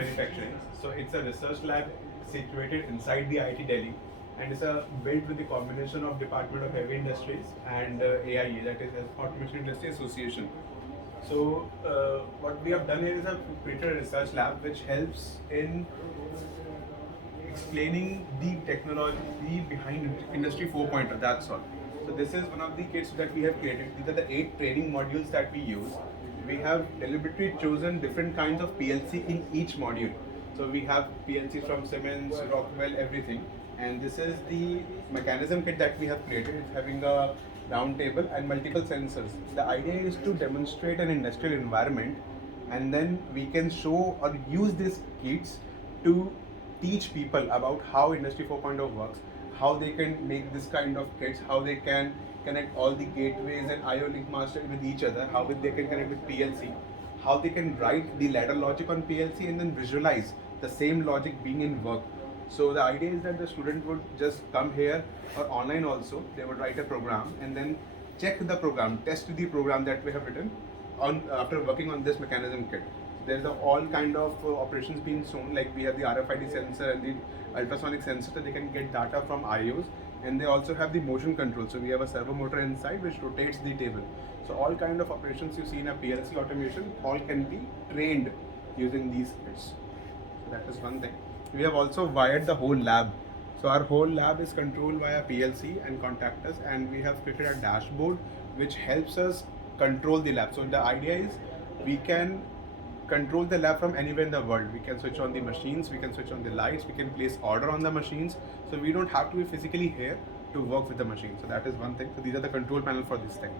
manufacturing. So it's a research lab situated inside the IIT Delhi, and it's built with the combination of Department of Heavy Industries and AIE, that is Automation Industry Association. So what we have done here is a created a research lab which helps in explaining the technology behind Industry 4.0. That's all. So this is one of the kits that we have created. These are the 8 training modules that we use. We have deliberately chosen different kinds of PLC in each module. So we have PLCs from Siemens, Rockwell, everything. And this is the mechanism kit that we have created. It's having a round table and multiple sensors. The idea is to demonstrate an industrial environment, and then we can show or use these kits to teach people about how Industry 4.0 works, how they can make this kind of kits, how they can connect all the gateways and IO link master with each other, how they can connect with PLC, how they can write the ladder logic on PLC and then visualize the same logic being in work. So the idea is that the student would just come here or online also, they would write a program and then check the program, test the program that we have written on after working on this mechanism kit. There's all kind of operations being shown, like we have the RFID sensor and the ultrasonic sensor, so they can get data from IOs, and they also have the motion control. So we have a servo motor inside which rotates the table. So all kind of operations you see in a PLC automation all can be trained using these kits. So that is one thing. We have also wired the whole lab. So our whole lab is controlled via PLC and contactors, and we have created a dashboard which helps us control the lab. So the idea is we can control the lab from anywhere in the world. We can switch on the machines, we can switch on the lights, we can place order on the machines. So we don't have to be physically here to work with the machine. So that is one thing. So these are the control panel for this thing.